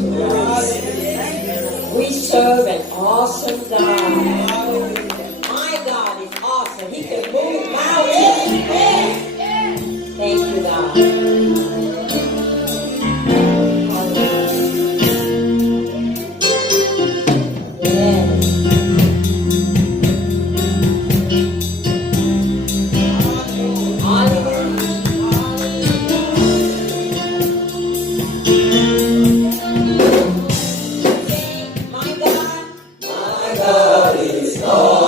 to us. We serve an awesome God. My God is awesome. He can move mountains. Thank you, God. God is God.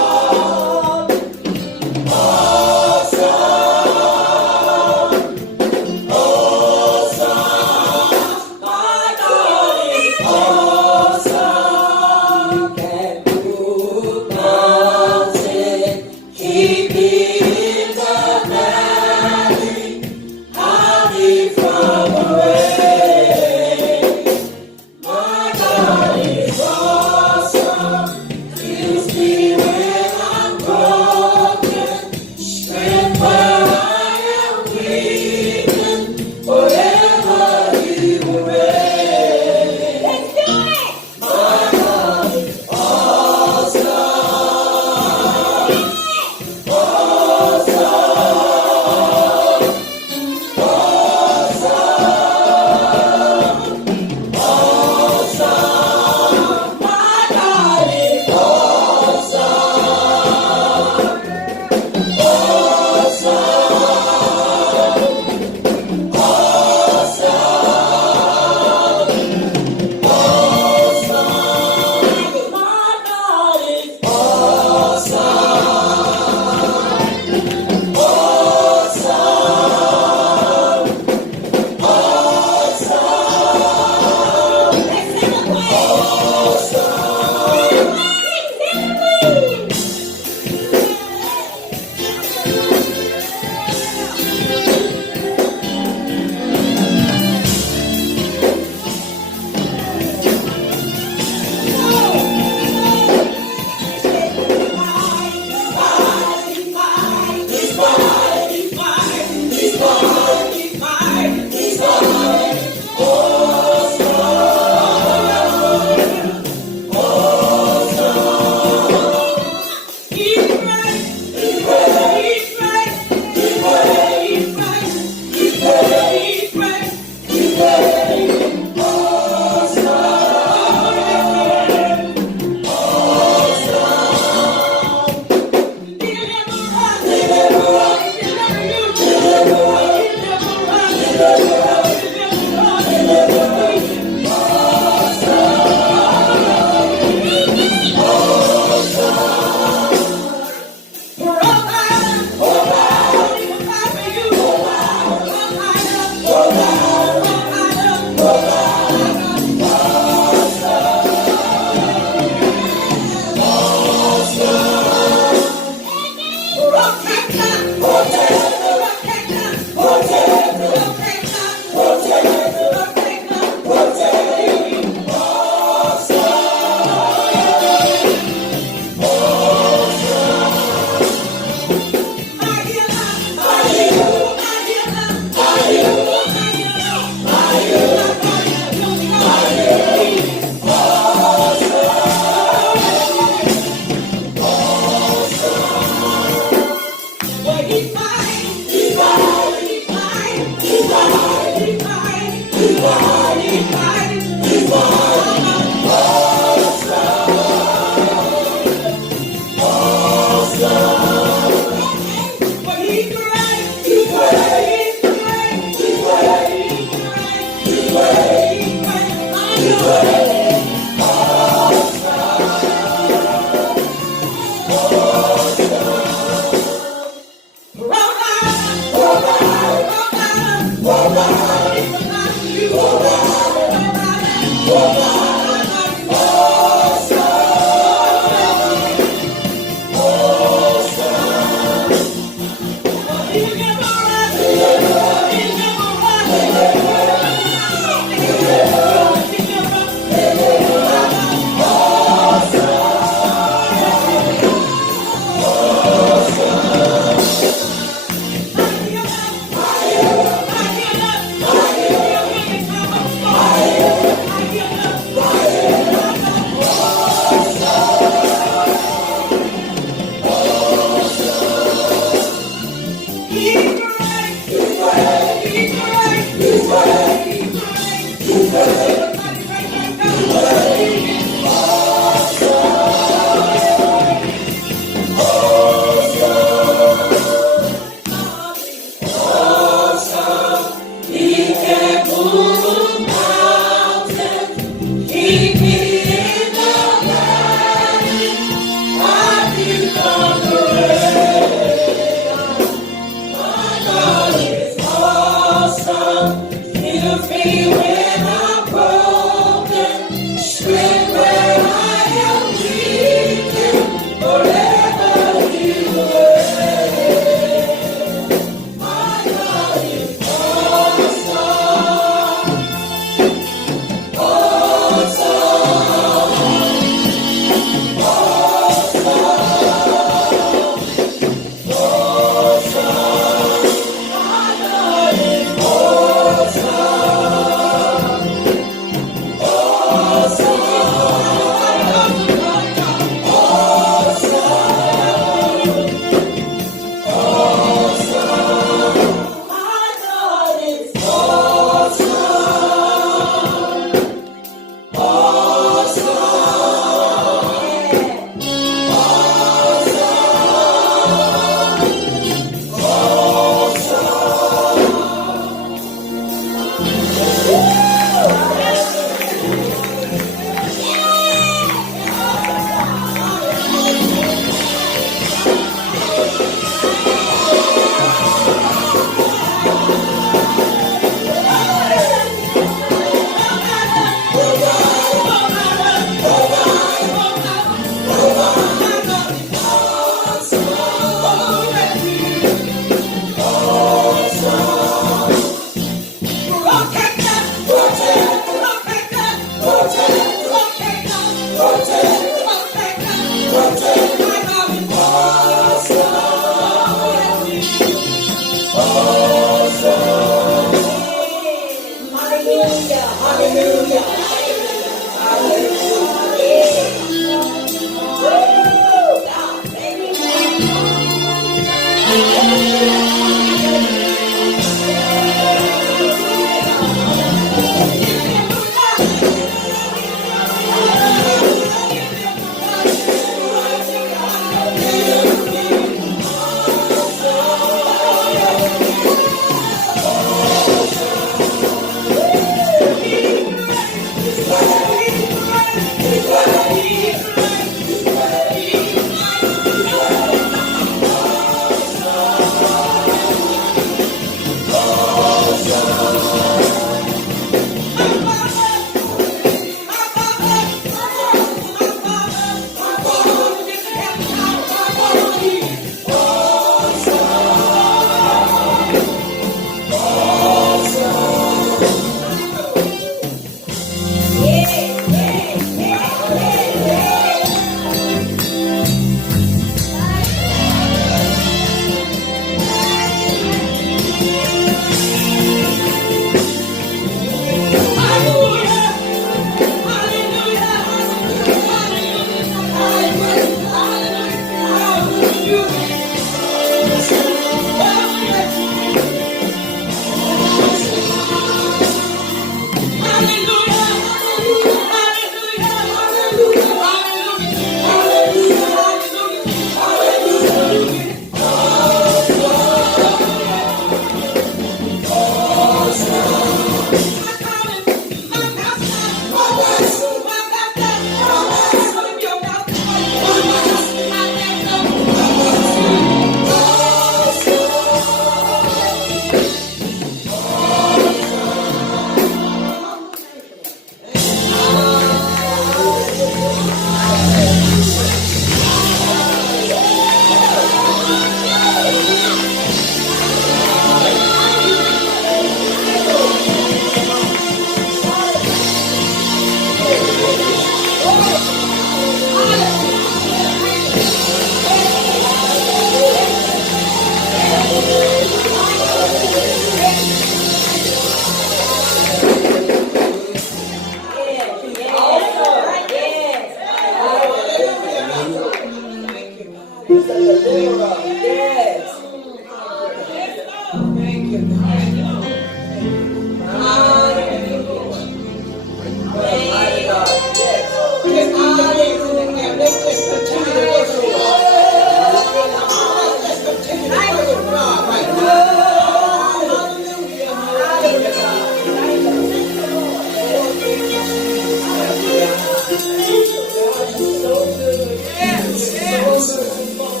so good. You're so merciful.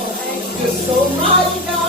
You're so mighty, God.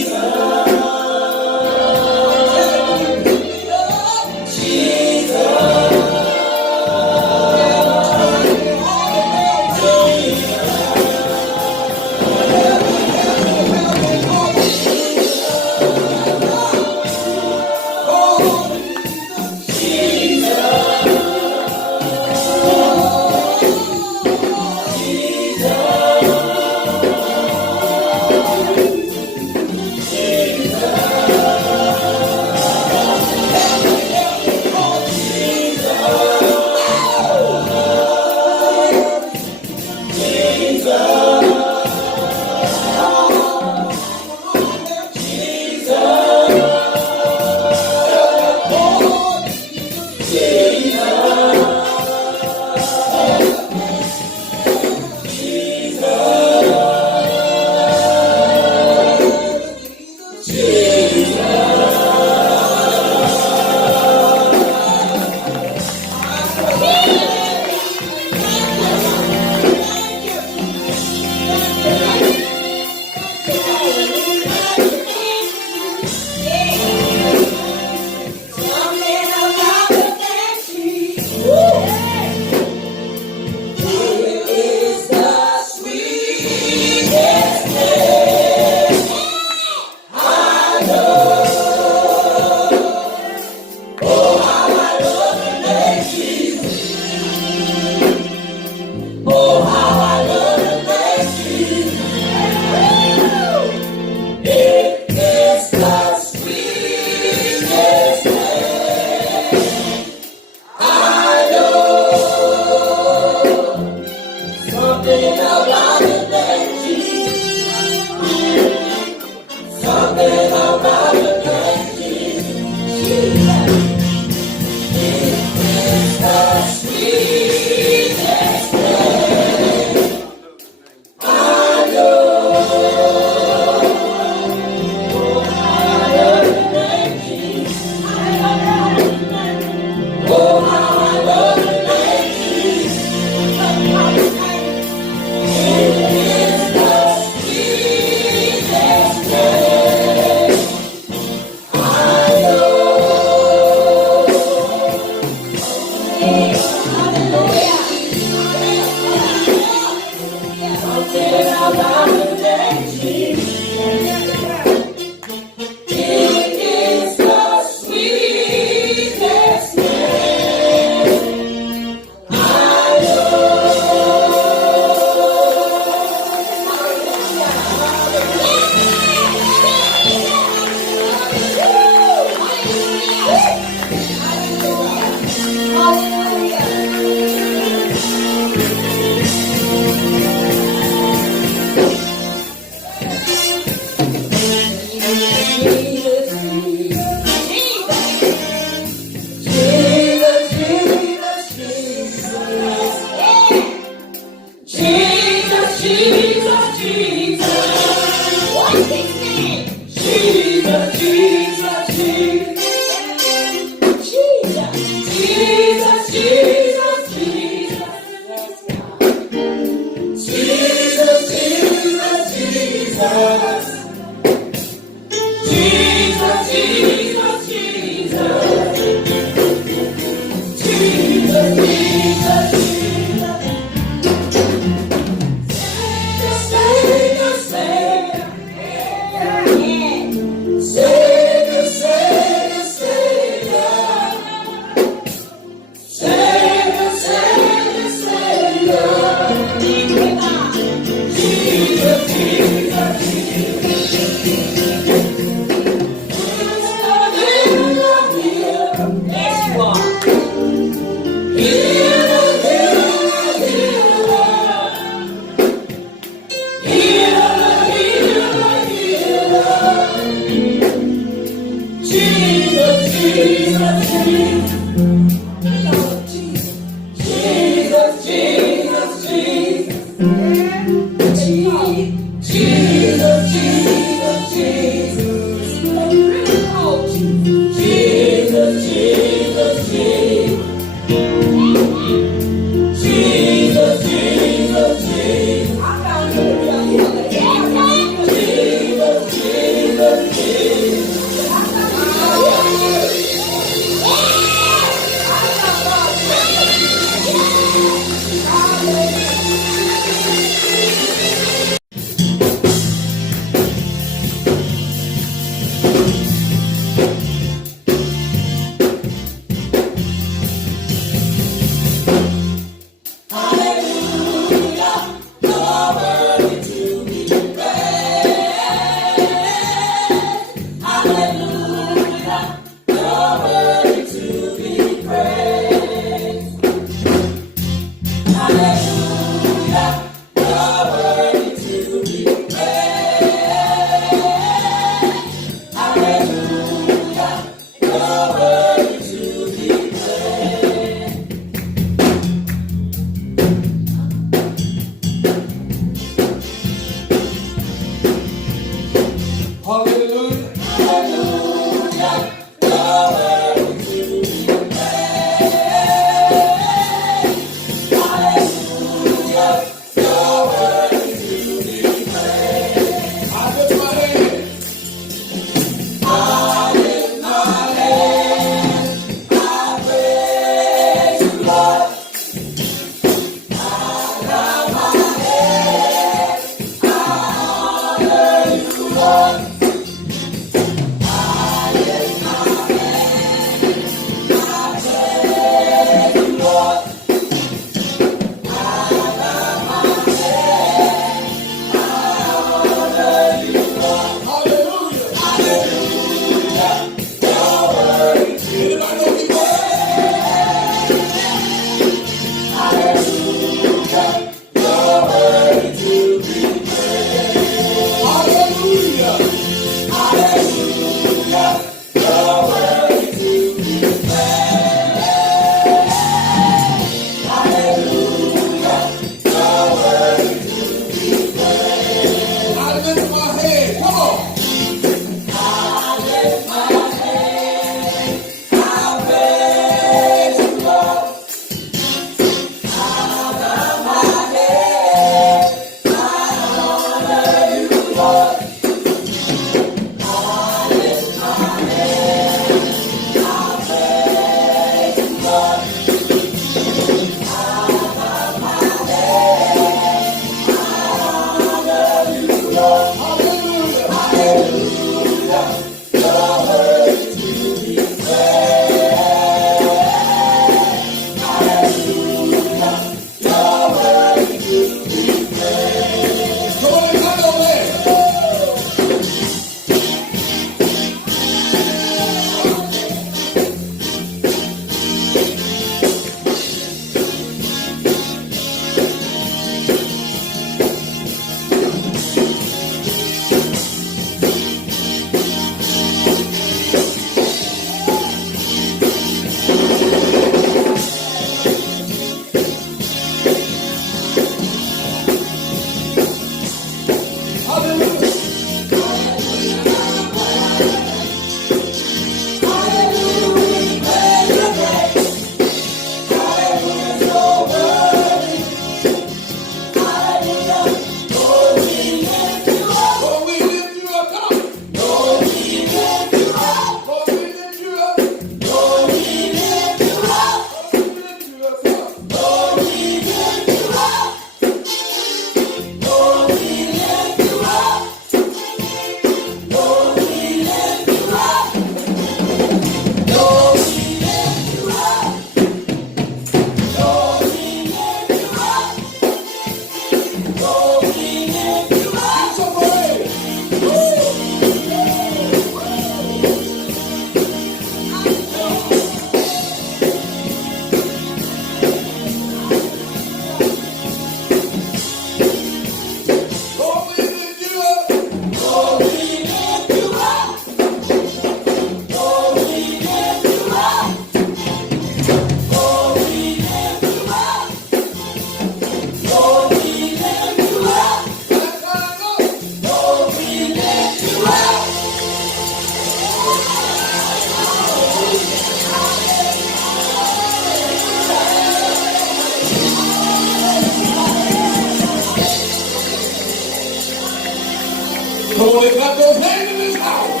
Somebody clap those hands in this house.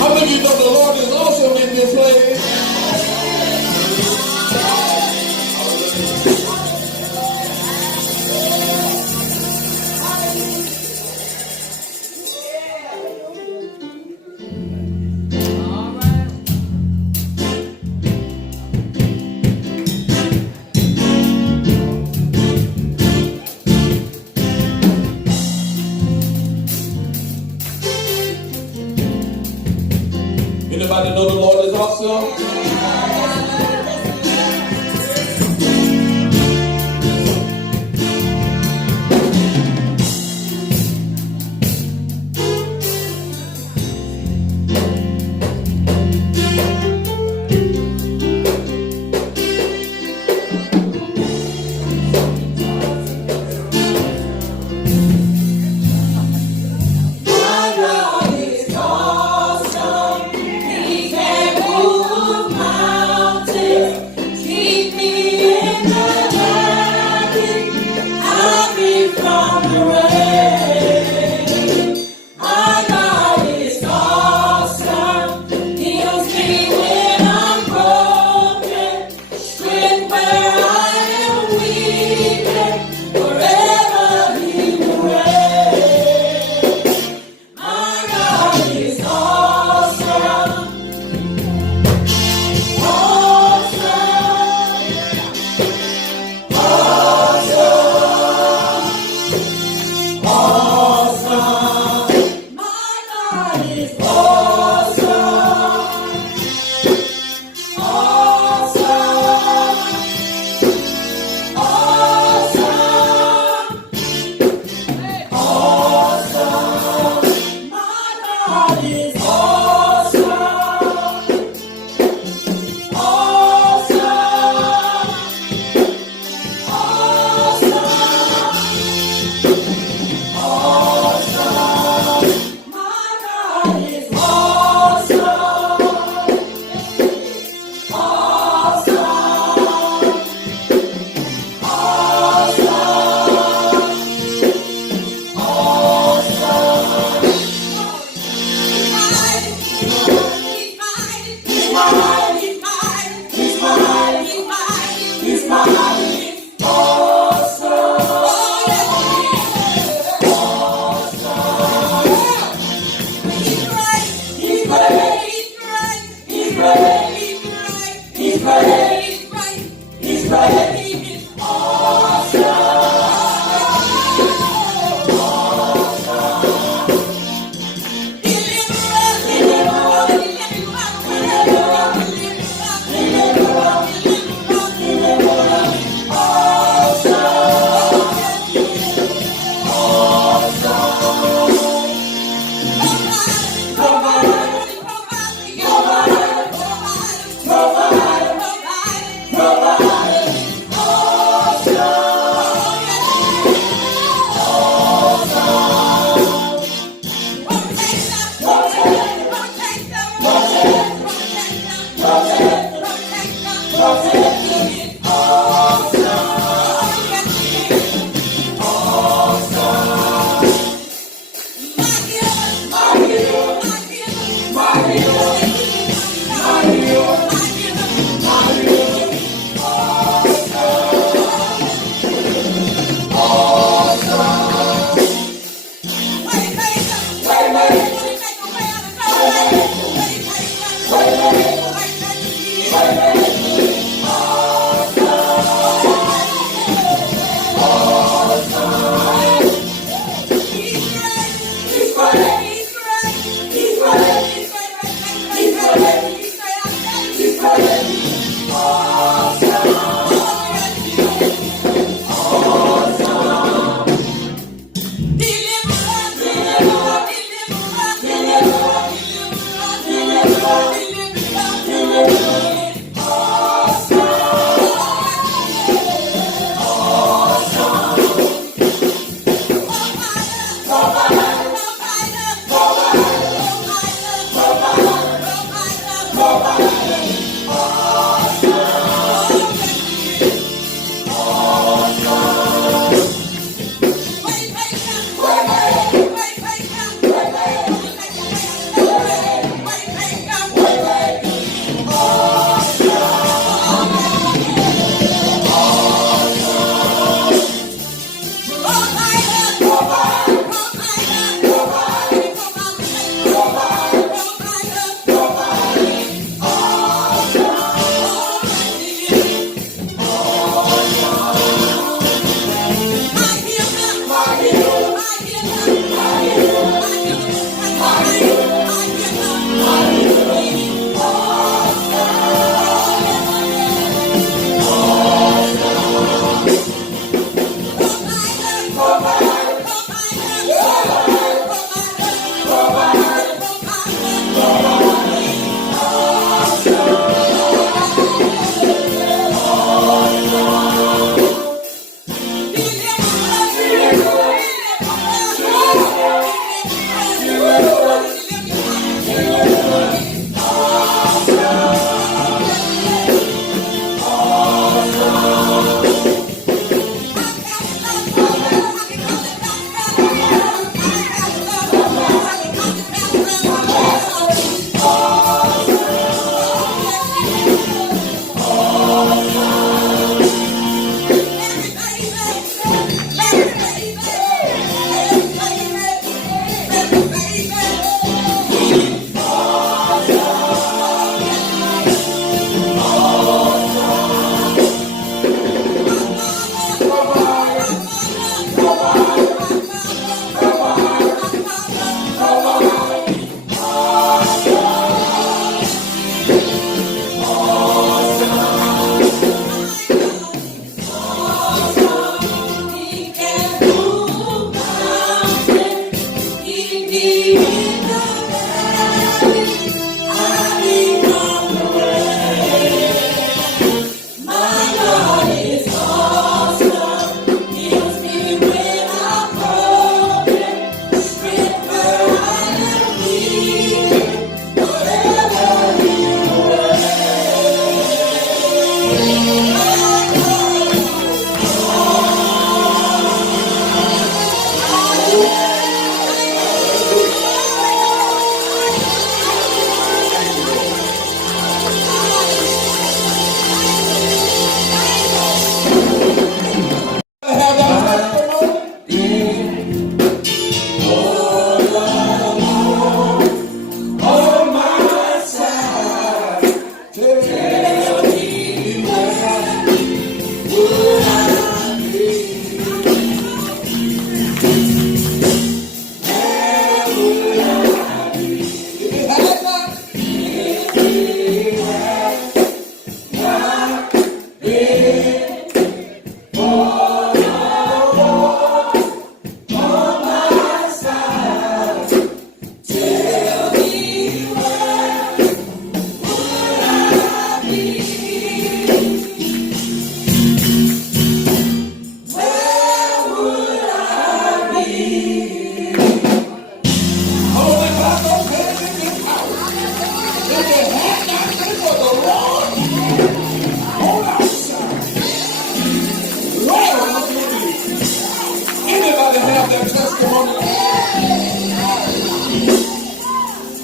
How many of you know the Lord is awesome in this place? Anybody know the Lord is awesome?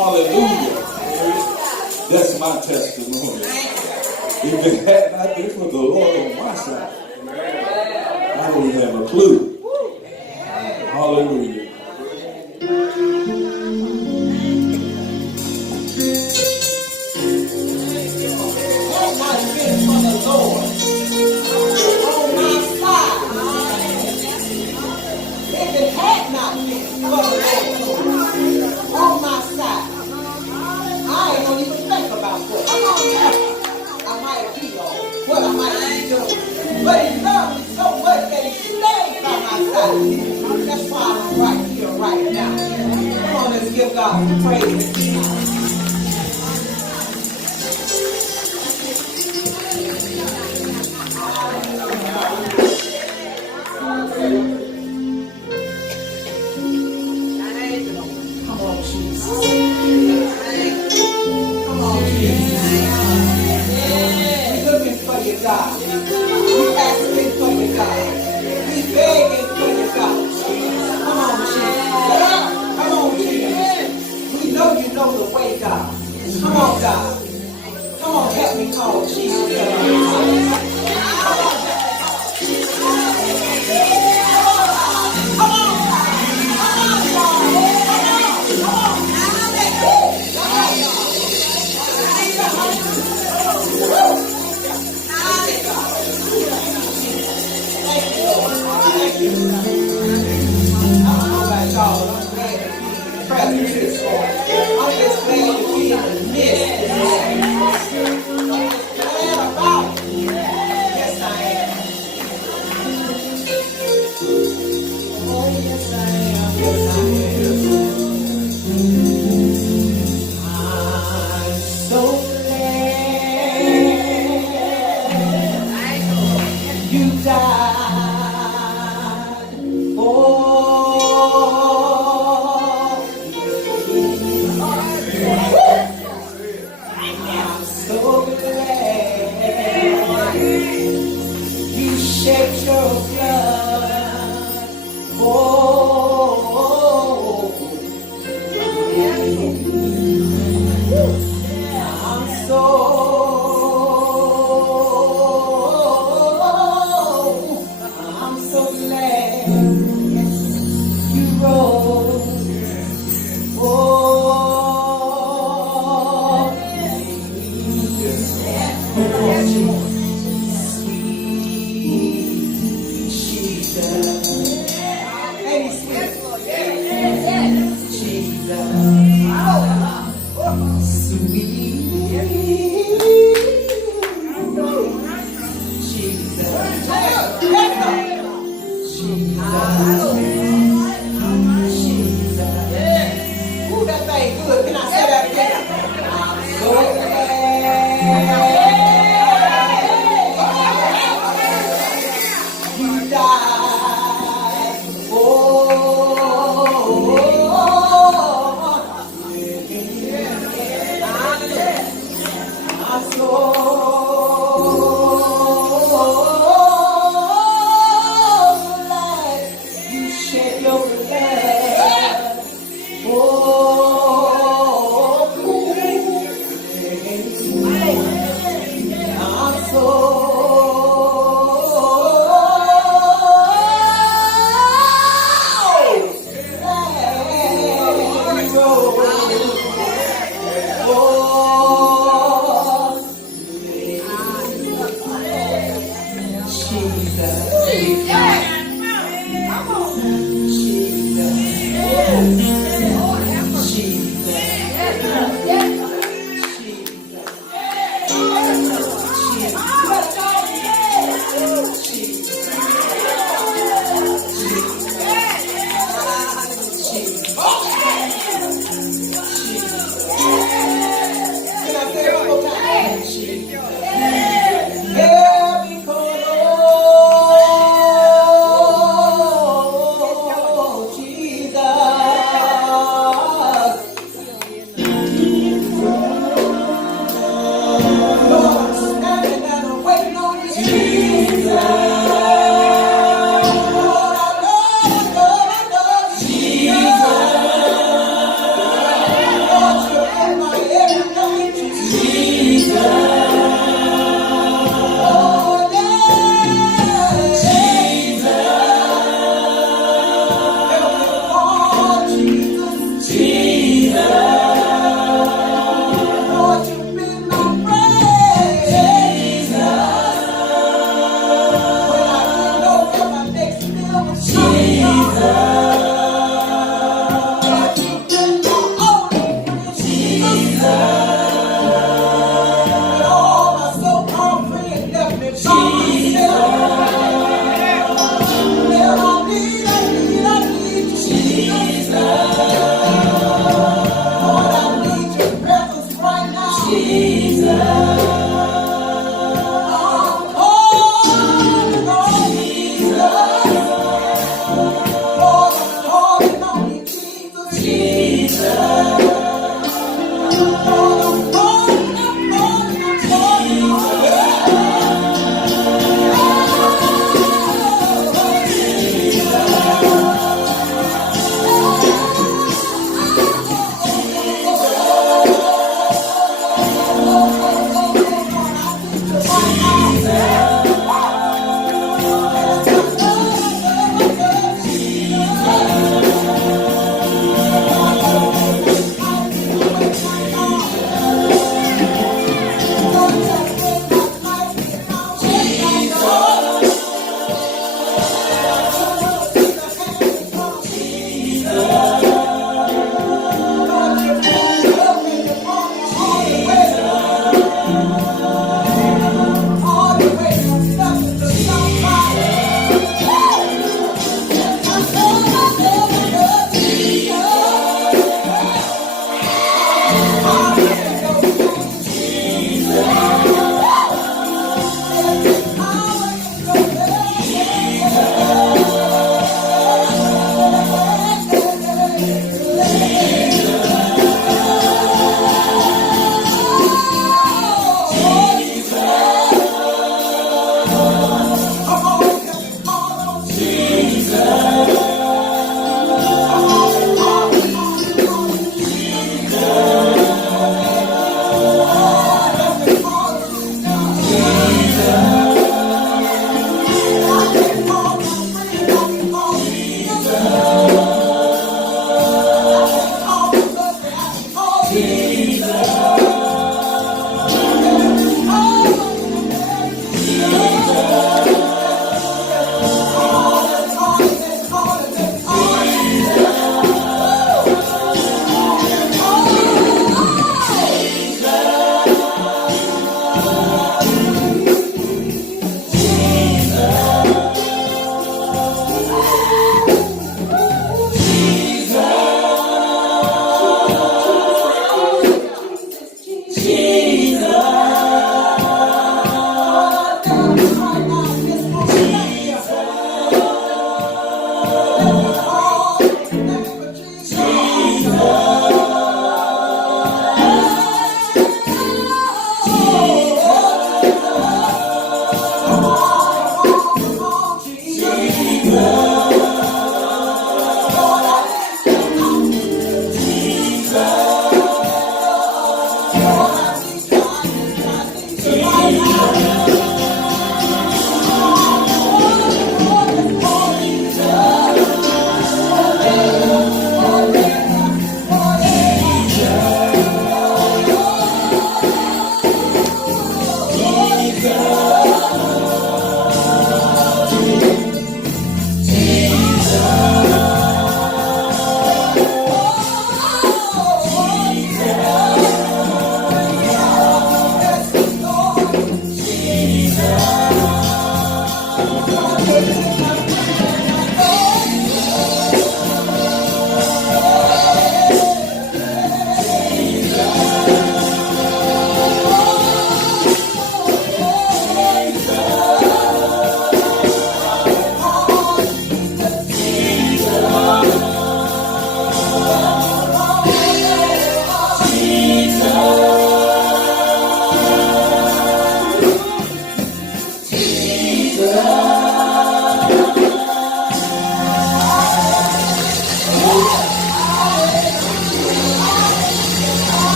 Hallelujah. That's my testimony. If it had not been for the Lord on my side, I don't have a clue. Hallelujah. Had not been for the Lord on my side, if it had not been for the Lord on my side, I ain't gonna even think about what I might be on, what I might be doing. But he loved me so much that he stayed by my side. That's why I'm right here, right now. Come on, let's give God some praise. Come on, Jesus. Come on, Jesus. We're looking for you, God. We're asking for you, God. We're begging for you, God. Come on, Jesus. Come on, Jesus. We know you know the way, God. Come on, God. Come on, help me call Jesus.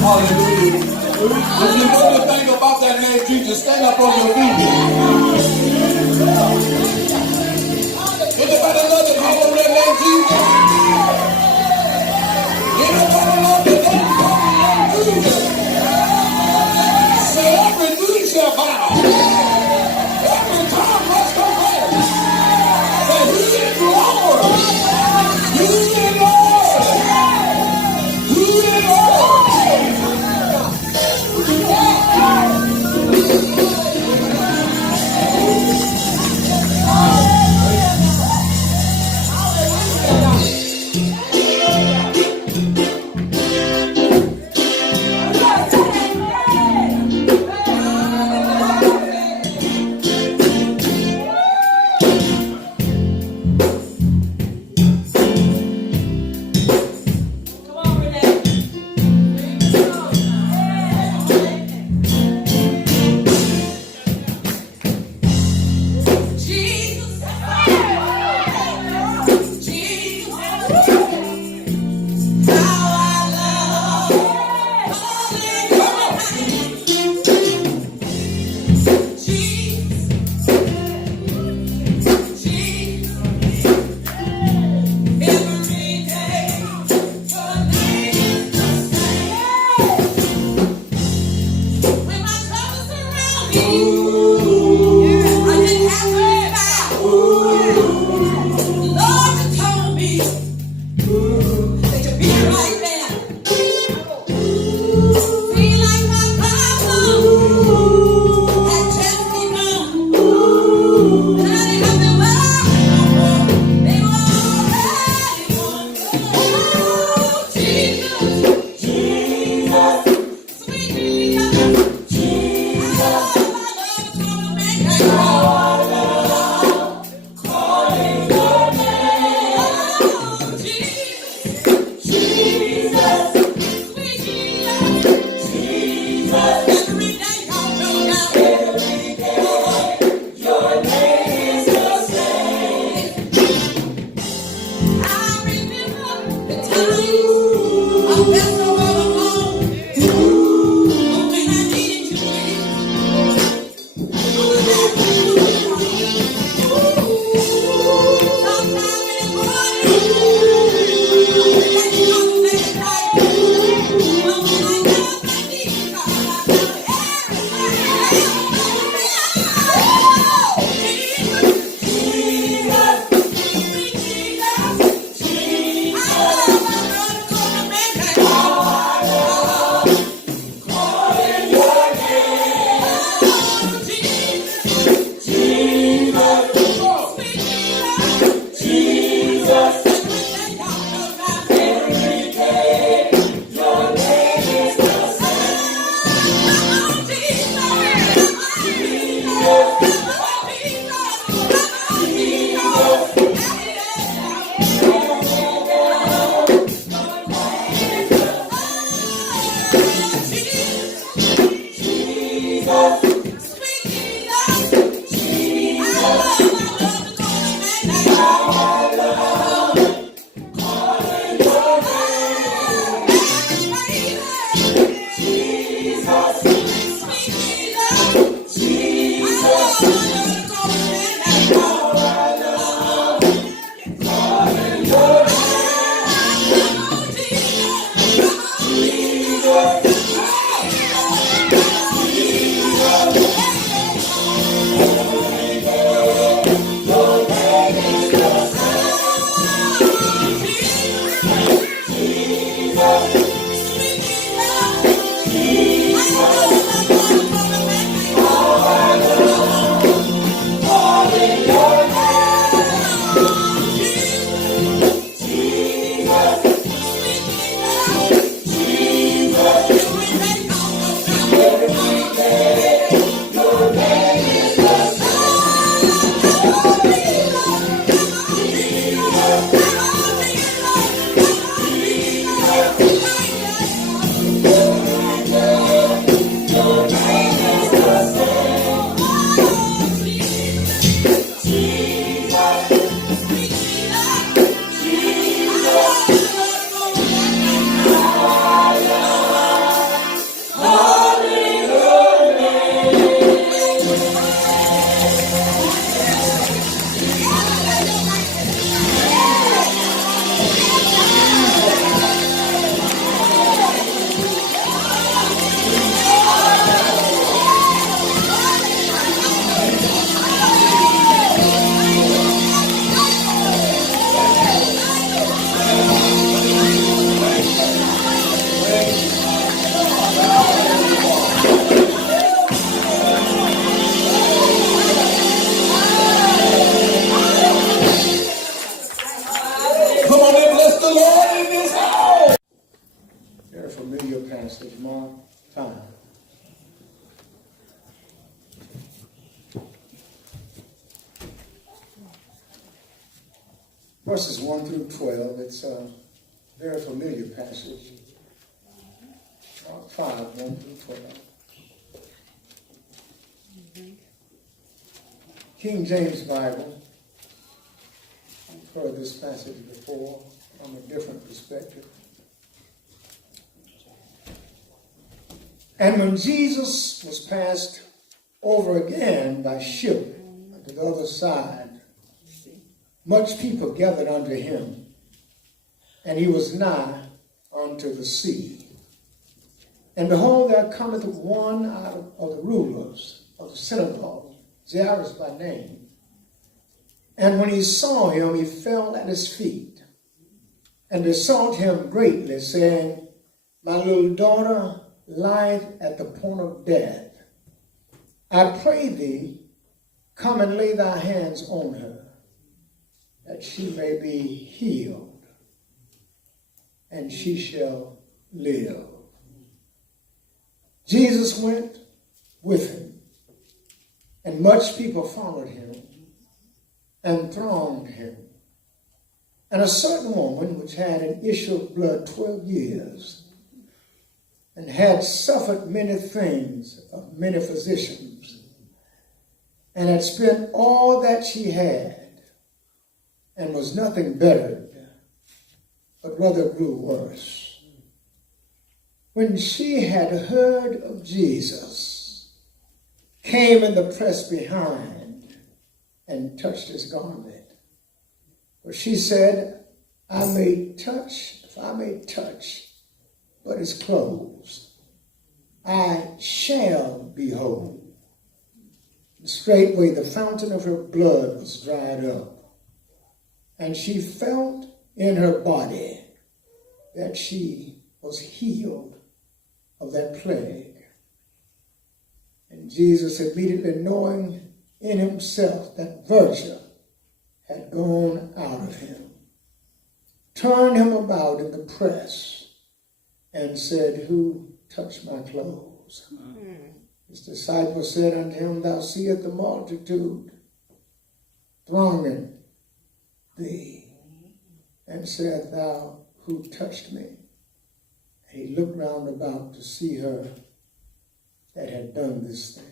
Hallelujah. If you know anything about that name Jesus, stand up on your feet. Anybody love to call on that name Jesus? Anybody love to call on that name Jesus? Say every knee shall bow. Every tongue must confess that He is Lord. He is Lord. He is Lord. very familiar passage, Mark 5. Verses 1 through 12, it's a very familiar passage. Mark 5, 1 through 12. King James Bible, I've heard this passage before from a different perspective. And when Jesus was passed over again by ship to the other side, much people gathered unto him, and he was nigh unto the sea. And behold, there cometh one out of the rulers of the synagogue, Jairus by name. And when he saw him, he fell at his feet, and besought him greatly, saying, My little daughter lieth at the point of death. I pray thee, come and lay thy hands on her, that she may be healed, and she shall live. Jesus went with him, and much people followed him and thronged him. And a certain woman which had an issue of blood 12 years, and had suffered many things of many physicians, and had spent all that she had, and was nothing bettered, but rather grew worse. When she had heard of Jesus, came in the press behind, and touched his garment. For she said, if I may touch but his clothes, I shall be whole. And straightway the fountain of her blood was dried up, and she felt in her body that she was healed of that plague. And Jesus, immediately knowing in himself that virtue had gone out of him, turned him about in the press and said, Who touched my clothes? His disciples said unto him, Thou seest the multitude thronging thee, and said, Thou, who touched me? And he looked round about to see her that had done this thing.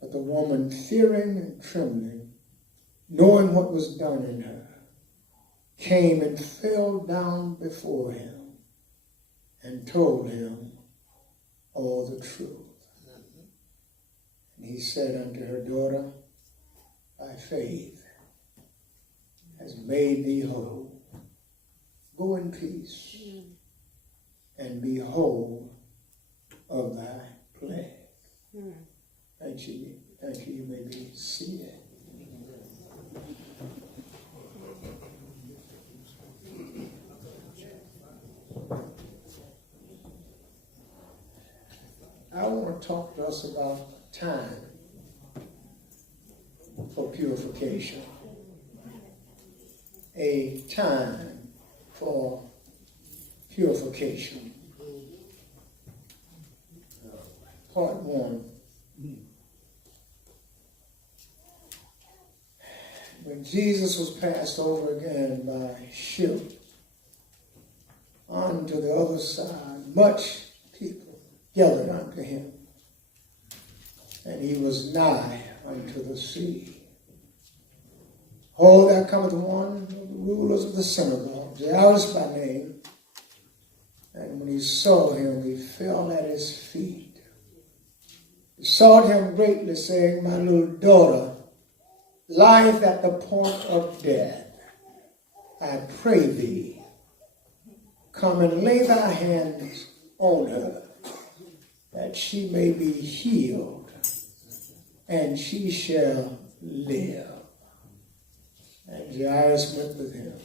But the woman, fearing and trembling, knowing what was done in her, came and fell down before him and told him all the truth. And he said unto her, Daughter, thy faith has made thee whole. Go in peace and be whole of thy plague. Thank you. Thank you. You may be seated. I want to talk to us about time for purification. A time for purification. Part 1. When Jesus was passed over again by ship unto the other side, much people gathered unto him, and he was nigh unto the sea. Oh, there cometh one of the rulers of the synagogue, Jairus by name, and when he saw him, he fell at his feet. He sought him greatly, saying, My little daughter lieth at the point of death. I pray thee, come and lay thy hands on her, that she may be healed, and she shall live. And Jairus went with him,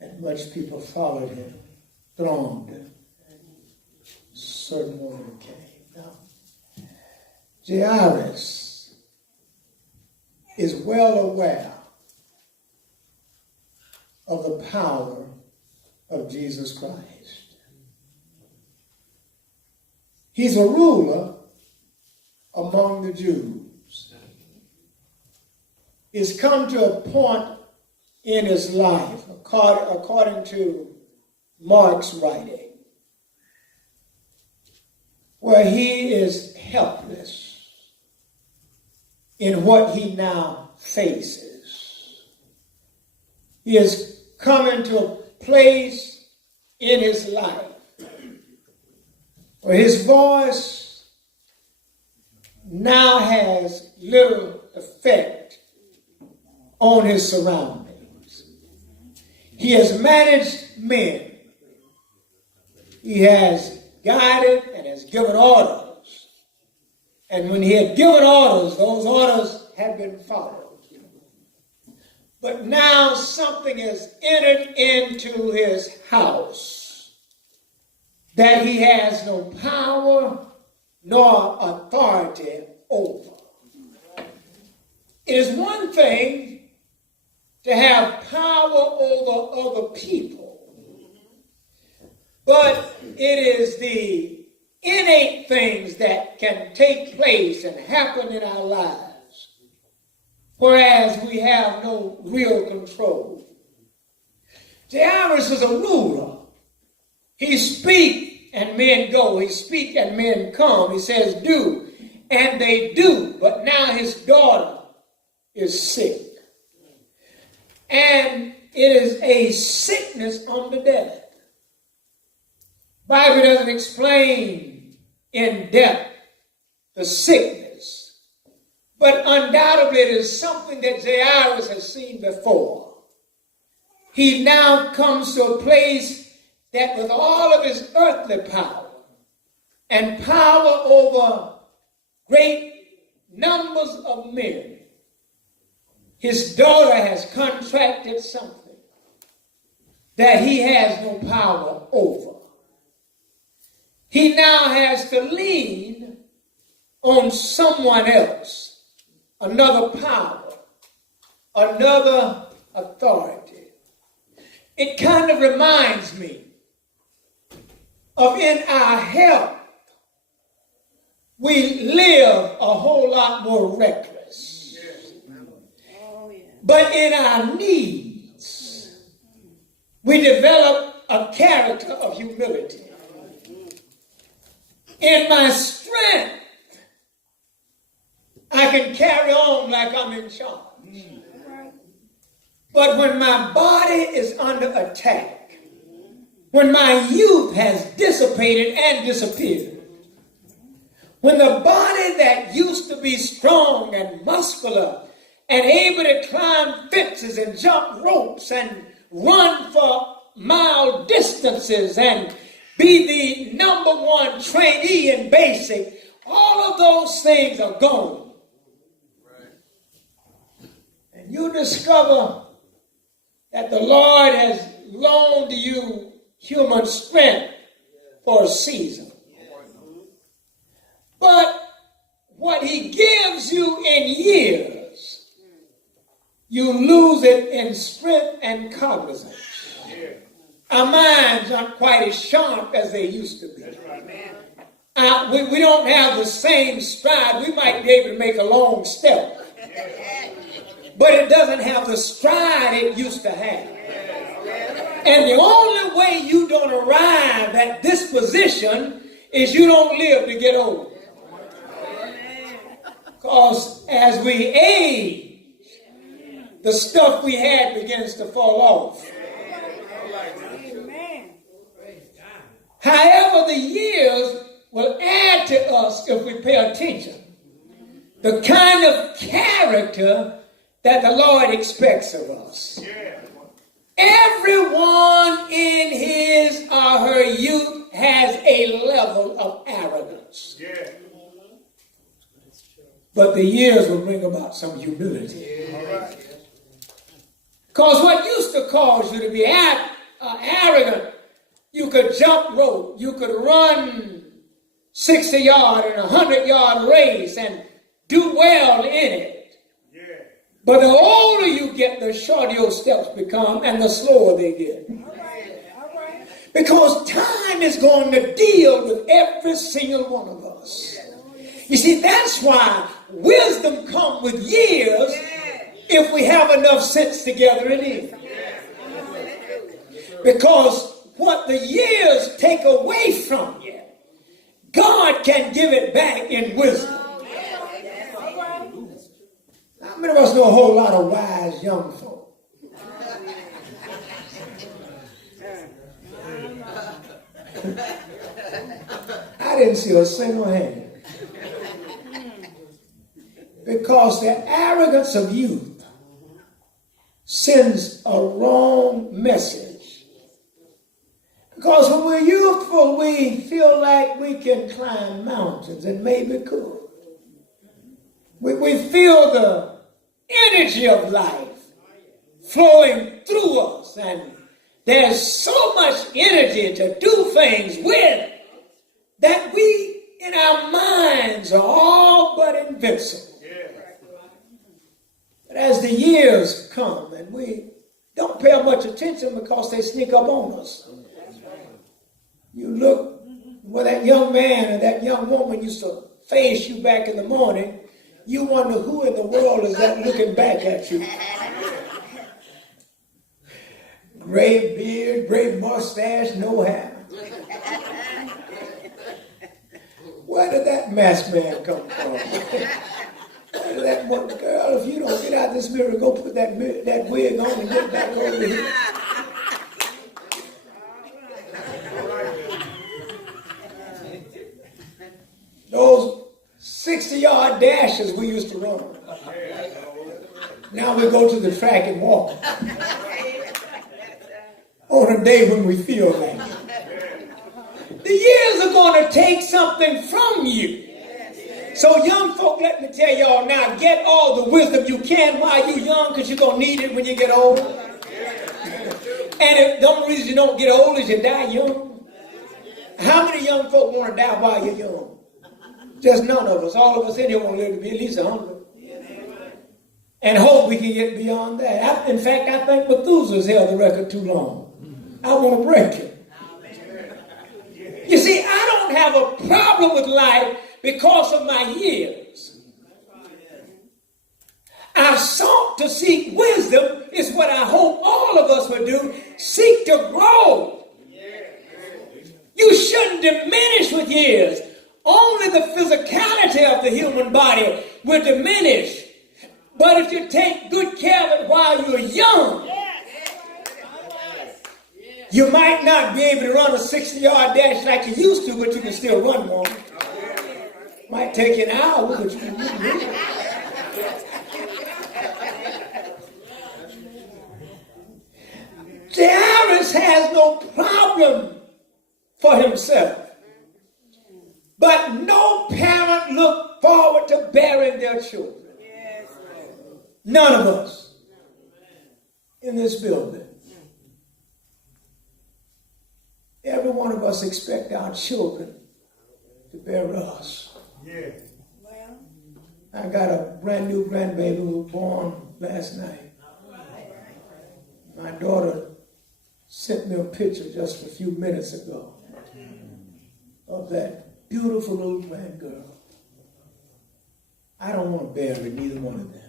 and much people followed him, thronged him, and a certain woman came. Now, Jairus is well aware of the power of Jesus Christ. He's a ruler among the Jews. He's come to a point in his life, according to Mark's writing, where he is helpless in what he now faces. He has come into a place in his life where his voice now has little effect on his surroundings. He has managed men. He has guided and has given orders. And when he had given orders, those orders had been followed. But now something has entered into his house that he has no power nor authority over. It is one thing to have power over other people, but it is the innate things that can take place and happen in our lives, whereas we have no real control. Jairus is a ruler. He speaks and men go. He speaks and men come. He says, do, and they do. But now his daughter is sick. And it is a sickness unto death. Bible doesn't explain in depth the sickness, but undoubtedly it is something that Jairus has seen before. He now comes to a place that with all of his earthly power and power over great numbers of men, his daughter has contracted something that he has no power over. He now has to lean on someone else, another power, another authority. It kind of reminds me of in our health, we live a whole lot more reckless. But in our needs, we develop a character of humility. In my strength, I can carry on like I'm in charge. But when my body is under attack, when my youth has dissipated and disappeared, when the body that used to be strong and muscular and able to climb fences and jump ropes and run for mile distances and be the number one trainee in basic, all of those things are gone. And you discover that the Lord has loaned you human strength for a season. But what he gives you in years, you lose it in strength and cognizance. Our minds aren't quite as sharp as they used to be. We don't have the same stride. We might be able to make a long step, but it doesn't have the stride it used to have. And the only way you don't arrive at this position is you don't live to get old. Because as we age, the stuff we had begins to fall off. However, the years will add to us if we pay attention. The kind of character that the Lord expects of us. Everyone in his or her youth has a level of arrogance. But the years will bring about some humility. Because what used to cause you to be arrogant, you could jump rope, you could run 60-yard and 100-yard race and do well in it. But the older you get, the shorter your steps become and the slower they get. Because time is going to deal with every single one of us. You see, that's why wisdom comes with years if we have enough sense to gather it in. Because what the years take away from you, God can give it back in wisdom. How many of us know a whole lot of wise young folk? I didn't see a single hand. Because the arrogance of youth sends a wrong message. Because when we're youthful, we feel like we can climb mountains, and maybe could. We feel the energy of life flowing through us, and there's so much energy to do things with that we, in our minds, are all but invincible. But as the years come, and we don't pay much attention because they sneak up on us. You look where that young man or that young woman used to face you back in the morning, you wonder who in the world is that looking back at you. Gray beard, gray mustache, no hair. Where did that masked man come from? Where did that one girl, if you don't get out this mirror, go put that wig on and get back over here. Those 60-yard dashes we used to run. Now we go to the track and walk. On a day when we feel like it. The years are going to take something from you. So young folk, let me tell y'all now, get all the wisdom you can while you're young, because you're going to need it when you get old. And the only reason you don't get old is you die young. How many young folk want to die while you're young? Just none of us. All of us in here want to live to be at least 100. And hope we can get beyond that. In fact, I think Methuselah's held the record too long. I want to break it. You see, I don't have a problem with life because of my years. I've sought to seek wisdom, is what I hope all of us would do. Seek to grow. You shouldn't diminish with years. Only the physicality of the human body will diminish. But if you take good care of it while you're young, you might not be able to run a 60-yard dash like you used to, but you can still run one. Might take you an hour, but you can do it. Jairus has no problem for himself. But no parent looked forward to burying their children. None of us in this building. Every one of us expect our children to bury us. Yeah. Well, I got a brand new grandbaby who was born last night. My daughter sent me a picture just a few minutes ago of that beautiful little grandgirl. I don't want to bury neither one of them.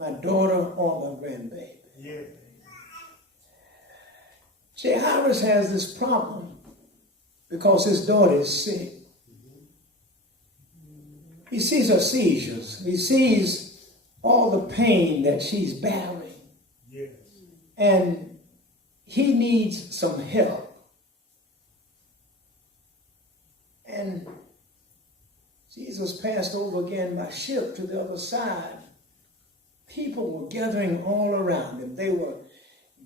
My daughter or my grandbaby. Yeah. Jairus has this problem because his daughter is sick. He sees her seizures. He sees all the pain that she's battling. Yes. And he needs some help. And Jesus passed over again by ship to the other side. People were gathering all around him. They were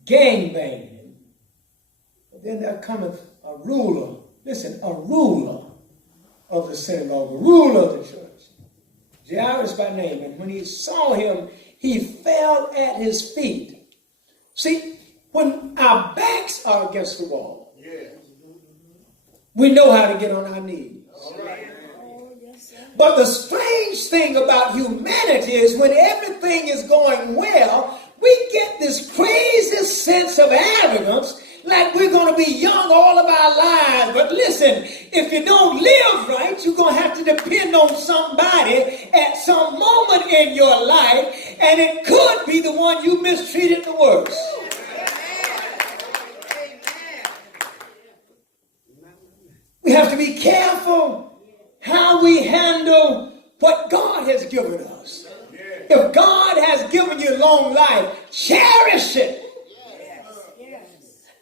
gangbanging him. But then there cometh a ruler. Listen, a ruler of the synagogue, a ruler of the church. Jairus by name. And when he saw him, he fell at his feet. See, when our backs are against the wall, we know how to get on our knees. But the strange thing about humanity is when everything is going well, we get this crazy sense of arrogance, like we're going to be young all of our lives. But listen, if you don't live right, you're going to have to depend on somebody at some moment in your life, and it could be the one you mistreated the worst. We have to be careful how we handle what God has given us. If God has given you long life, cherish it.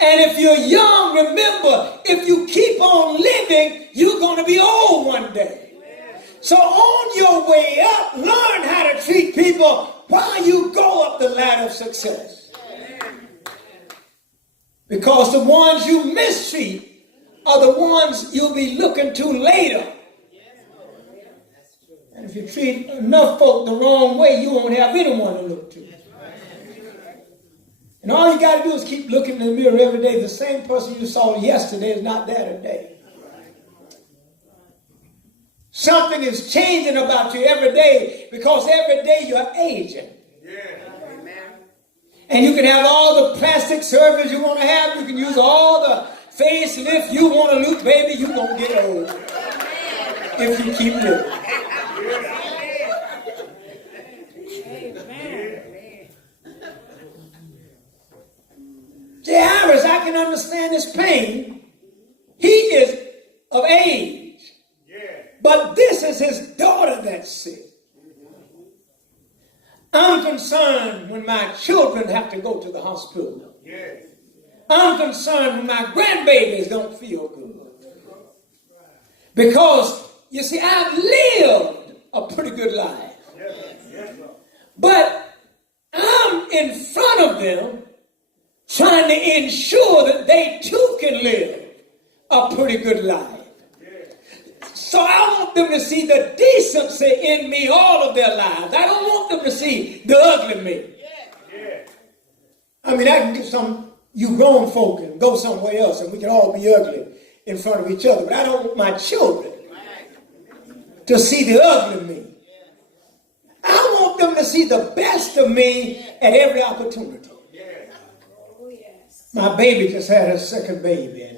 And if you're young, remember, if you keep on living, you're going to be old one day. So on your way up, learn how to treat people while you go up the ladder of success. Because the ones you mistreat are the ones you'll be looking to later. And if you treat enough folk the wrong way, you won't have anyone to look to. And all you got to do is keep looking in the mirror every day. The same person you saw yesterday is not there today. Something is changing about you every day, because every day you're aging. And you can have all the plastic surgeries you want to have. You can use all the facelift you want to look, baby. You're going to get old if you keep living. Jairus, I can understand his pain. He is of age. But this is his daughter that's sick. I'm concerned when my children have to go to the hospital. I'm concerned when my grandbabies don't feel good. Because, you see, I've lived a pretty good life. But I'm in front of them trying to ensure that they too can live a pretty good life. So I want them to see the decency in me all of their lives. I don't want them to see the ugly me. I mean, I can get some, you grown folk and go somewhere else and we can all be ugly in front of each other. But I don't want my children to see the ugly me. I want them to see the best of me at every opportunity. My baby just had her second baby,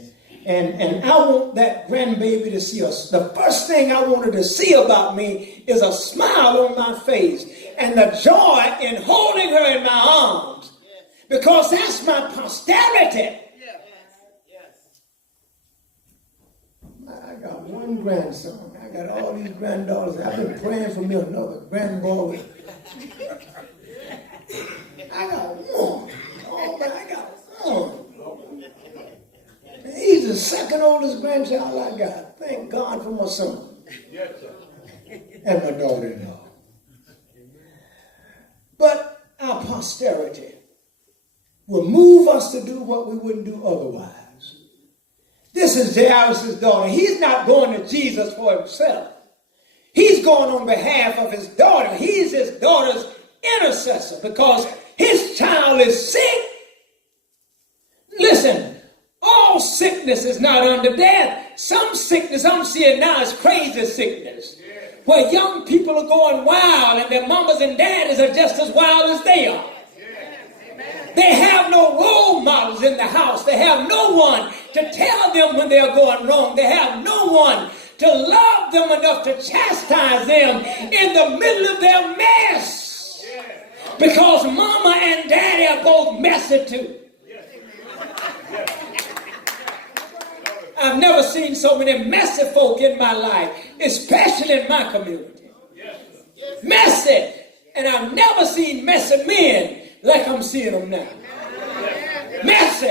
and I want that grandbaby to see us. The first thing I want her to see about me is a smile on my face and the joy in holding her in my arms, because that's my posterity. I got one grandson. I got all these granddaughters. I've been praying for me another grandboy. I got one. Oh, but I got one. He's the second oldest grandchild I got. Thank God for my son. And my daughter-in-law. But our posterity will move us to do what we wouldn't do otherwise. This is Jairus' daughter. He's not going to Jesus for himself. He's going on behalf of his daughter. He's his daughter's intercessor because his child is sick. Listen, all sickness is not unto death. Some sickness I'm seeing now is crazy sickness, where young people are going wild and their mamas and daddies are just as wild as they are. They have no role models in the house. They have no one to tell them when they're going wrong. They have no one to love them enough to chastise them in the middle of their mess, because mama and daddy are both messy too. I've never seen so many messy folk in my life, especially in my community. Messy. And I've never seen messy men like I'm seeing them now. Messy.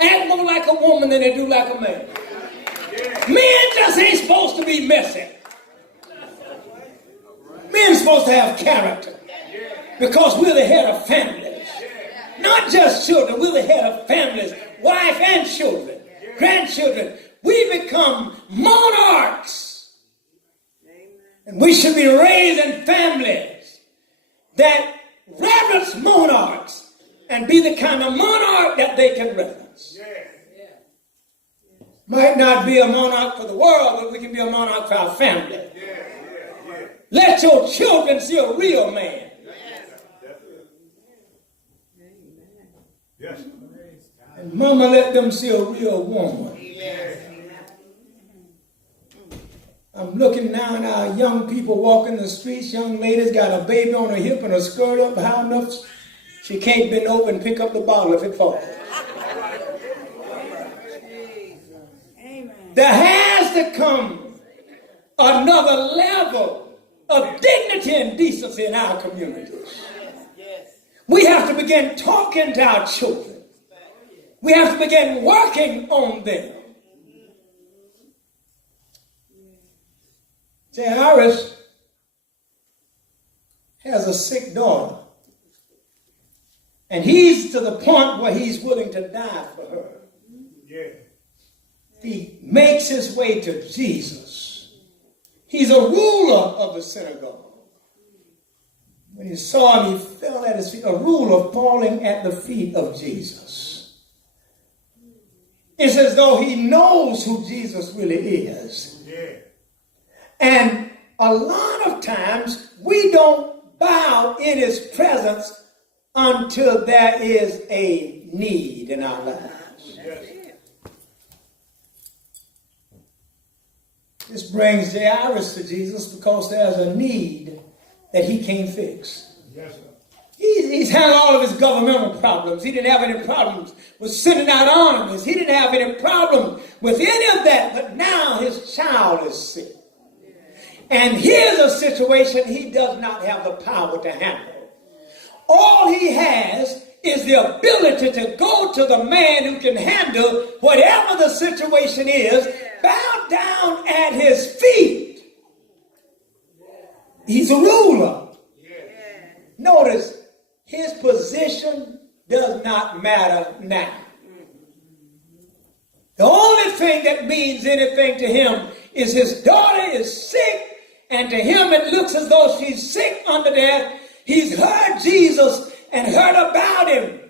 Act more like a woman than they do like a man. Men just ain't supposed to be messy. Men are supposed to have character, because we're the head of families. Not just children, we're the head of families, wife and children. Grandchildren, we become monarchs. And we should be raising families that reverence monarchs and be the kind of monarch that they can reverence. Might not be a monarch for the world, but we can be a monarch for our family. Let your children see a real man. And mama let them see a real woman. I'm looking now at our young people walking the streets. Young ladies got a baby on her hip and a skirt up high enough she can't bend over and pick up the bottle if it falls. There has to come another level of dignity and decency in our communities. We have to begin talking to our children. We have to begin working on them. Jairus has a sick daughter, and he's to the point where he's willing to die for her. Yeah. He makes his way to Jesus. He's a ruler of the synagogue. When he saw him, he fell at his feet, a ruler falling at the feet of Jesus. It's as though he knows who Jesus really is. Yeah. And a lot of times we don't bow in his presence until there is a need in our lives. Yes. This brings Jairus to Jesus because there's a need that he can't fix. Yes, sir. He's handled all of his governmental problems. He didn't have any problems with sending out armies. He didn't have any problem with any of that. But now his child is sick. And here's a situation he does not have the power to handle. All he has is the ability to go to the man who can handle whatever the situation is, bow down at his feet. He's a ruler. Notice, his position does not matter now. The only thing that means anything to him is his daughter is sick, and to him it looks as though she's sick under there. He's heard Jesus and heard about him.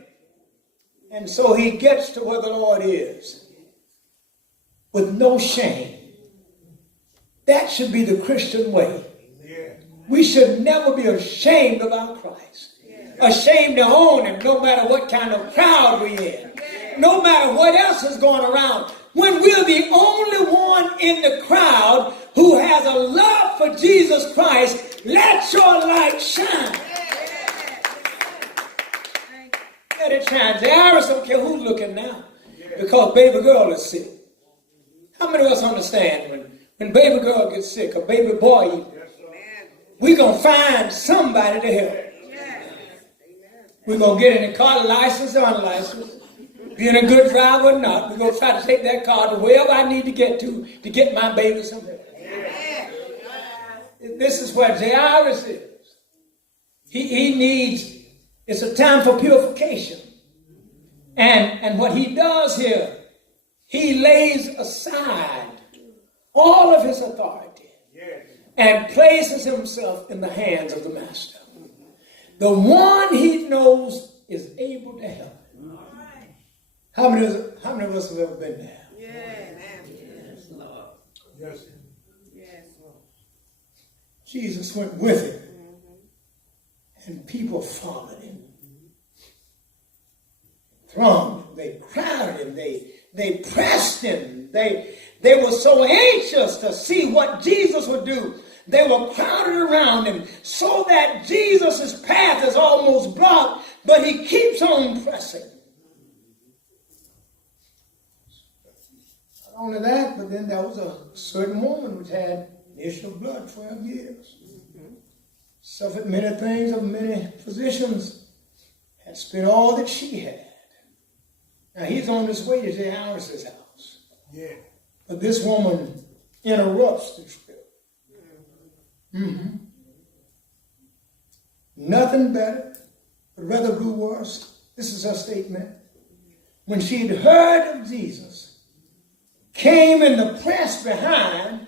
And so he gets to where the Lord is with no shame. That should be the Christian way. We should never be ashamed of our Christ. Ashamed to own him no matter what kind of crowd we're in. No matter what else is going around. When we're the only one in the crowd who has a love for Jesus Christ, let your light shine. Let it shine. Jairus don't care who's looking now, because baby girl is sick. How many of us understand when baby girl gets sick, or baby boy even, we're going to find somebody to help. We're going to get in the car, licensed or unlicensed, being a good driver or not. We're going to try to take that car to wherever I need to get my baby somewhere. This is where Jairus is. He needs, it's a time for purification. And what he does here, he lays aside all of his authority and places himself in the hands of the master. The one he knows is able to help. How many of us have ever been there? Yes, Lord. Yes. Yes, Lord. Jesus went with him, and people followed him. Thronged him, they crowded him, they pressed him, they were so anxious to see what Jesus would do. They were crowded around him so that Jesus' path is almost blocked, but he keeps on pressing. Not only that, but then there was a certain woman which had an issue of blood 12 years. Suffered many things of many physicians, had spent all that she had. Now he's on his way to Jairus' house. Yeah. But this woman interrupts the trip. Nothing better, but rather grew worse. This is her statement. When she'd heard of Jesus, came in the press behind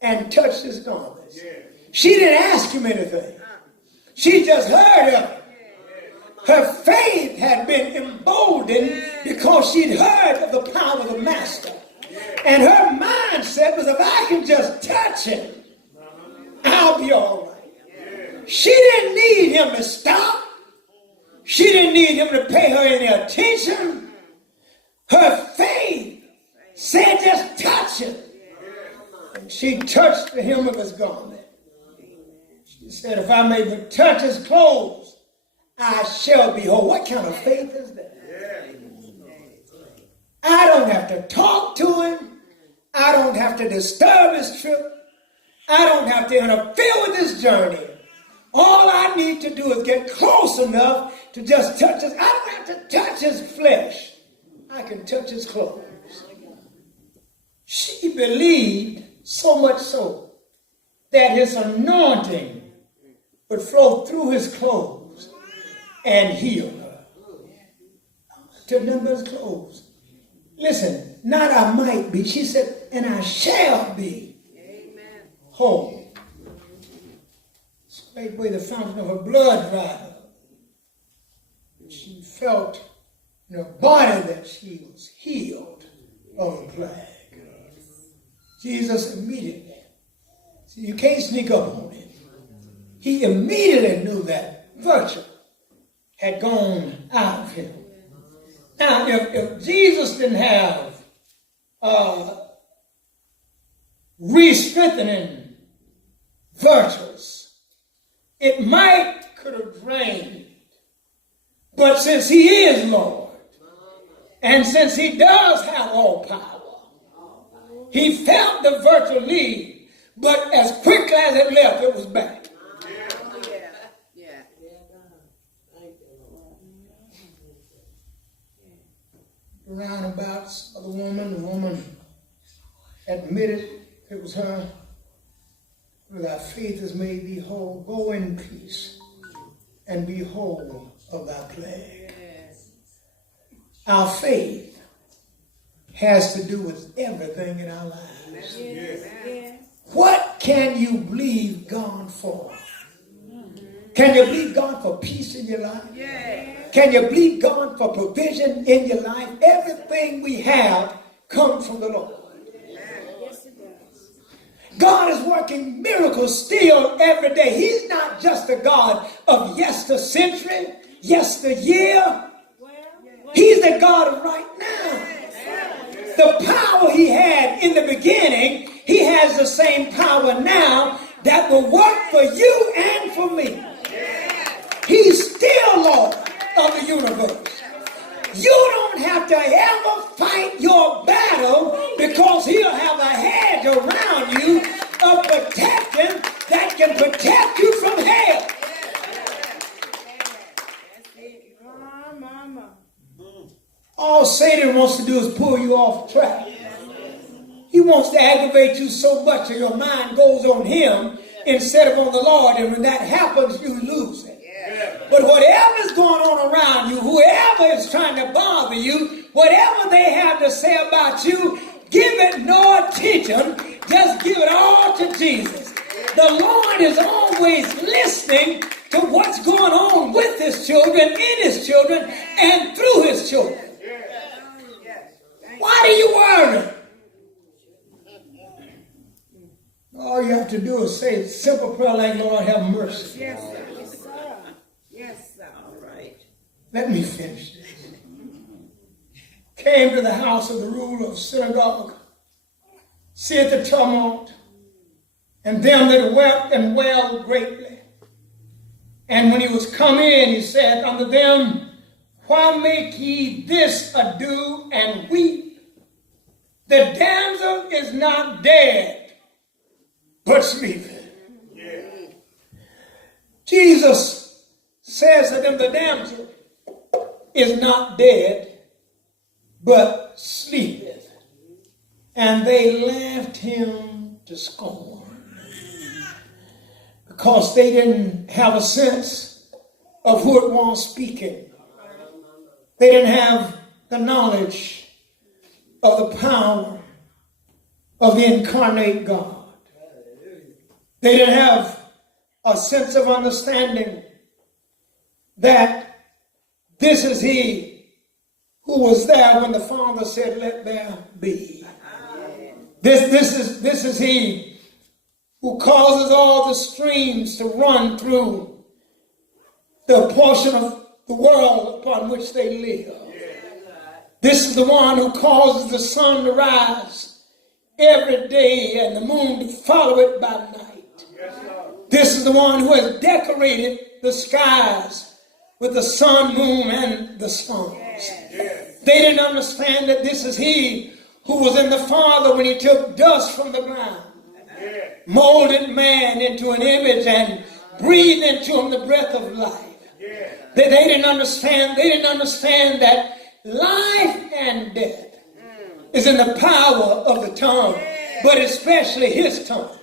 and touched his garments. Yeah. She didn't ask him anything. She just heard of it. Her faith had been emboldened because she'd heard of the power of the master. And her mindset was, if I can just touch him, I'll be all right. She didn't need him to stop. She didn't need him to pay her any attention. Her faith said, just touch him. And she touched the hem of his garment. She said, if I may but touch his clothes, I shall be whole. What kind of faith is that? I don't have to talk to him. I don't have to disturb his trip. I don't have to interfere with his journey. All I need to do is get close enough to just touch his. I don't have to touch his flesh. I can touch his clothes. She believed so much so that his anointing would flow through his clothes and heal her. To number his clothes. Listen, not I might be. She said, and I shall be whole. Straightway the fountain of her blood dried up. She felt in her body that she was healed of the plague. Jesus immediately. See, you can't sneak up on him. He immediately knew that virtue had gone out of him. Now, if Jesus didn't have re-strengthening virtues, it could have drained. But since he is Lord, and since he does have all power, he felt the virtue leave, but as quickly as it left, it was back. Roundabouts of the woman admitted it was her. For thy faith has made thee whole. Go in peace and be whole of thy plague. Our faith has to do with everything in our lives. What can you believe God for? Can you believe God for peace in your life? Can you believe God for provision in your life? Everything we have comes from the Lord. God is working miracles still every day. He's not just a God of yestercentury, yesteryear. He's the God of right now. The power he had in the beginning, he has the same power now that will work for you and for me. He's still Lord of the universe. You don't have to ever fight your battle because he'll have a hedge around you of protection that can protect you from hell. All Satan wants to do is pull you off track. He wants to aggravate you so much that your mind goes on him instead of on the Lord. And when that happens, you lose it. But whatever's going on around you, whoever is trying to bother you, whatever they have to say about you, give it no attention. Just give it all to Jesus. The Lord is always listening to what's going on with his children, in his children, and through his children. Why do you worry? All you have to do is say a simple prayer like, Lord, have mercy. Yes, sir. Yes, sir. All right. Let me finish this. Came to the house of the ruler of synagogue, seeth the tumult, and them that wept and wailed greatly. And when he was come in, he said unto them, why make ye this ado and weep? The damsel is not dead, but sleeping. Jesus says to them, the damsel is not dead, but sleepeth. And they laughed him to scorn because they didn't have a sense of who it was speaking. They didn't have the knowledge of the power of the incarnate God. They didn't have a sense of understanding that this is he who was there when the Father said, let there be. This is he who causes all the streams to run through the portion of the world upon which they live. This is the one who causes the sun to rise every day and the moon to follow it by night. This is the one who has decorated the skies with the sun, moon, and the stars. They didn't understand that this is he who was in the Father when he took dust from the ground, molded man into an image and breathed into him the breath of life. They didn't understand. They didn't understand that life and death is in the power of the tongue, but especially his tongue.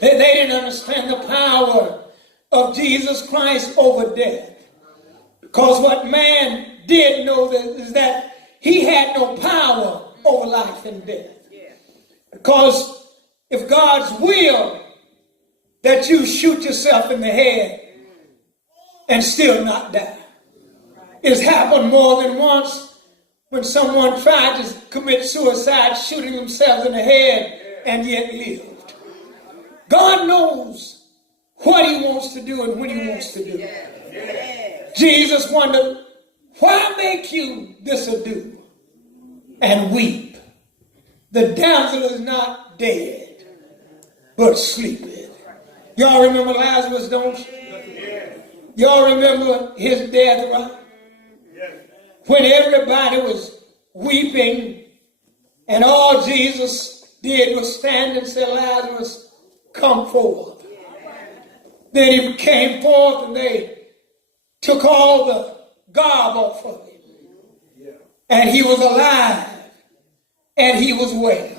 They didn't understand the power of Jesus Christ over death. Because what man did know is that he had no power over life and death. Because if God's will that you shoot yourself in the head and still not die. It's happened more than once when someone tried to commit suicide, shooting themselves in the head and yet lived. God knows what he wants to do and when he wants to do it. Jesus wondered, why make you this ado and weep? The damsel is not dead, but sleepeth. Y'all remember Lazarus, don't you? Y'all remember his death, right? When everybody was weeping and all Jesus did was stand and say, Lazarus, come forth. Then he came forth and they took all the garb off of him. And he was alive and he was well.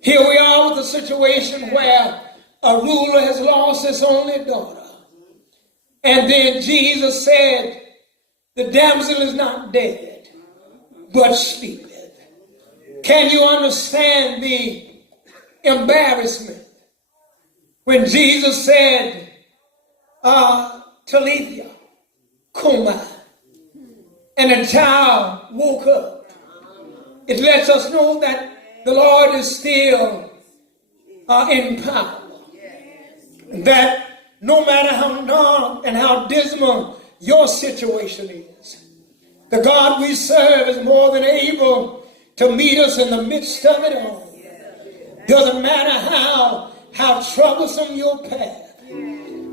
Here we are with a situation where a ruler has lost his only daughter. And then Jesus said, the damsel is not dead, but sleepeth. Can you understand the embarrassment when Jesus said, Talitha, cumi, and the child woke up? It lets us know that the Lord is still in power. That no matter how dark and how dismal your situation is, the God we serve is more than able to meet us in the midst of it all. Doesn't matter how troublesome your path.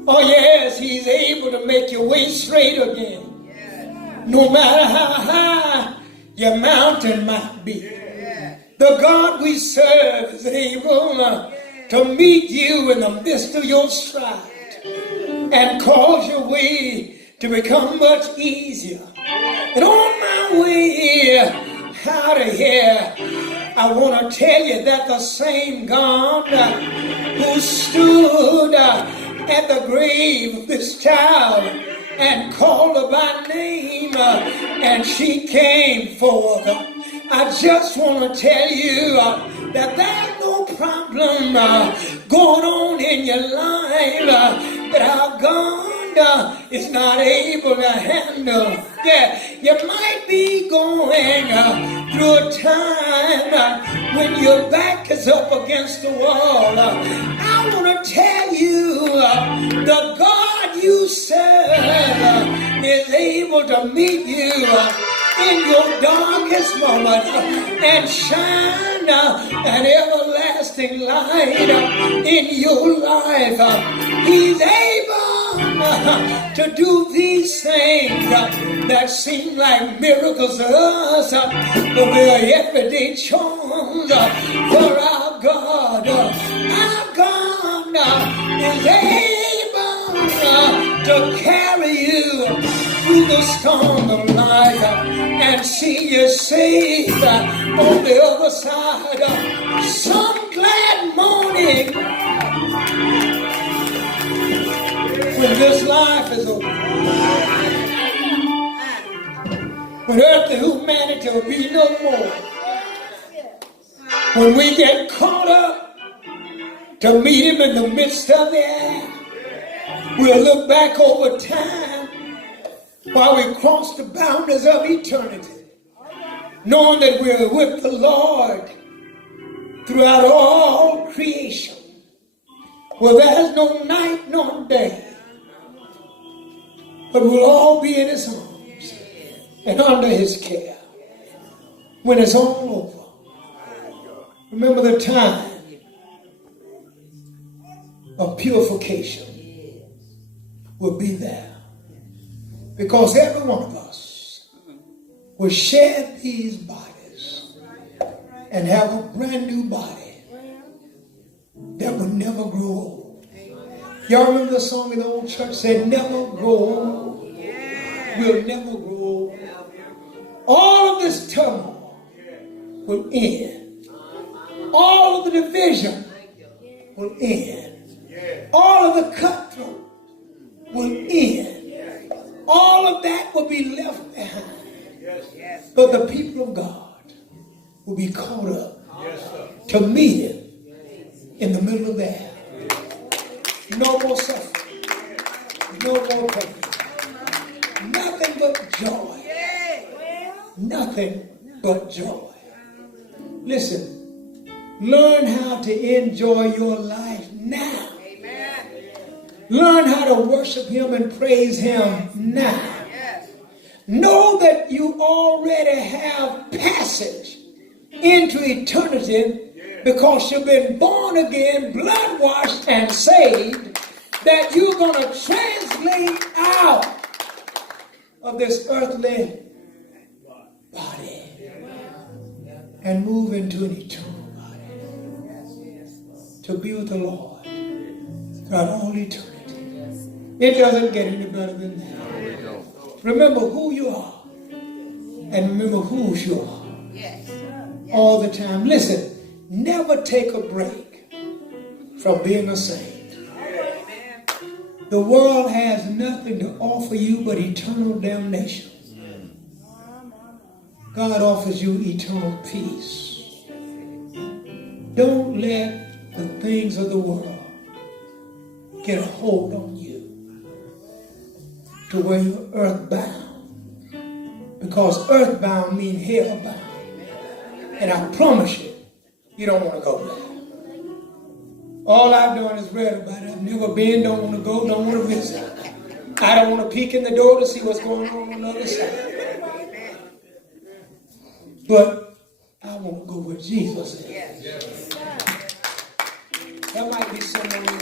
Oh yes, he's able to make your way straight again. No matter how high your mountain might be. The God we serve is able to meet you in the midst of your strife and cause your way to become much easier. And on my way here, out of here, I want to tell you that the same God who stood at the grave of this child and called her by name and she came forth. I just want to tell you that there's no problem going on in your life that our God is not able to handle. Yeah, you might be going through a time when your back is up against the wall. I want to tell you the God you serve is able to meet you in your darkest moment and shine an everlasting light in your life. He's able to do these things that seem like miracles to us, but they're everyday charms for our God. Our God is able to carry you through the storm of life and see you saved on the other side. Some glad morning when this life is over, when earthly humanity will be no more, when we get caught up to meet him in the midst of the air, we'll look back over time while we cross the boundaries of eternity, knowing that we're with the Lord throughout all creation. Well, there's no night nor day, but we'll all be in his arms and under his care. when it's all over. Remember the time of purification will be there. Because every one of us will shed these bodies and have a brand new body that will never grow old. Y'all remember the song in the old church said, never grow old. We'll never grow old. All of this turmoil will end. All of the division will end. All of the cutthroat will end. All of that will be left behind. But the people of God will be caught up to meet him in the middle of the air. No more suffering. No more pain. Nothing but joy. Nothing but joy. Listen, learn how to enjoy your life now. Learn how to worship him and praise him now. Know that you already have passage into eternity because you've been born again, blood washed and saved, that you're going to translate out of this earthly body and move into an eternal body to be with the Lord throughout all eternity. It doesn't get any better than that. Remember who you are and remember whose you are all the time. Listen, never take a break from being a saint. The world has nothing to offer you but eternal damnation. God offers you eternal peace. Don't let the things of the world get a hold on you to where you're earthbound. Because earthbound means hellbound. And I promise you, you don't want to go there. All I've done is read about it. I've never been, don't want to go, don't want to visit. I don't want to peek in the door to see what's going on the other side. But I want to go where Jesus is. There might be someone